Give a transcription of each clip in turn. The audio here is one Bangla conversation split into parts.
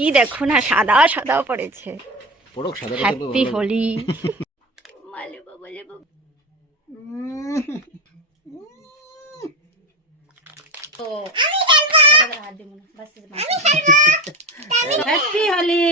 কি দেখো না, সাদা সাদা পড়েছে। Happy Holi. Happy Holi.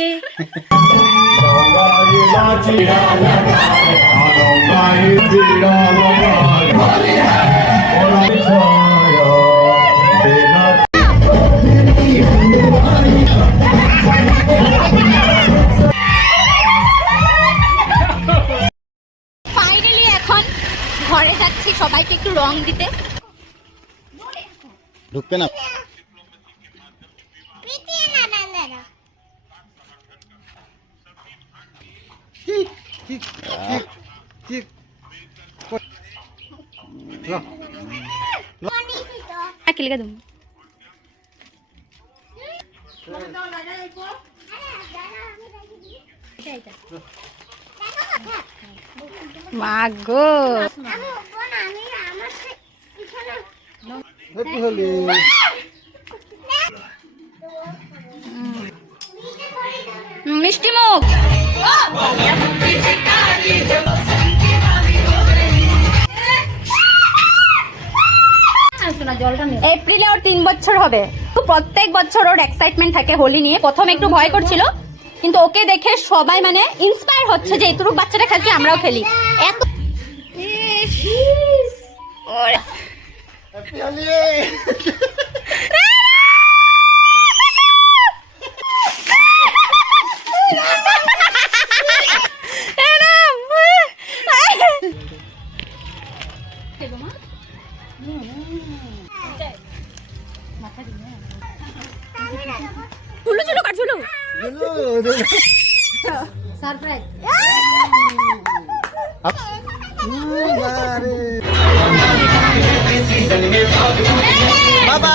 Finally এখন ঘরে যাচ্ছি সবাইকে একটু রং দিতে। ঢুকবে না মাগো মিষ্টি মুখ। এপ্রিলে ওর 3 বছর হবে। প্রত্যেক বছর ওর এক্সাইটমেন্ট থাকে হোলি নিয়ে। প্রথম একটু ভয় করছিল, কিন্তু ওকে দেখে সবাই মানে ইন্সপায়ার হচ্ছে যে এতটুকু বাচ্চাটা খেলছে, আমরাও খেলি। এত চুলু চুলু কাট চুলু সারপ্রাইজ। বাবা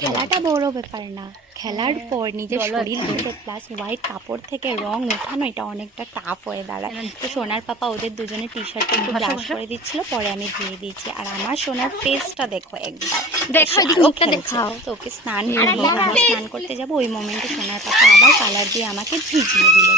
খেলাটা বড় ব্যাপার না, খেলার পর নিজের শরীর ধুতে প্লাস হোয়াইট কাপড় থেকে রং উঠানো এটা অনেকটা টাফ হয়ে দাঁড়ায়। তো সোনার পাপা ওদের দুজনের টি শার্টে একটু ব্রাশ করে দিচ্ছিল, পরে আমি ধুয়ে দিয়েছি। আর আমার সোনার ফেসটা দেখো একবার, দেখাও তো। ওকে স্নান করতে যাবো, ওই মোমেন্টে সোনার পাপা আবার কালার দিয়ে আমাকে ভিজিয়ে দিল।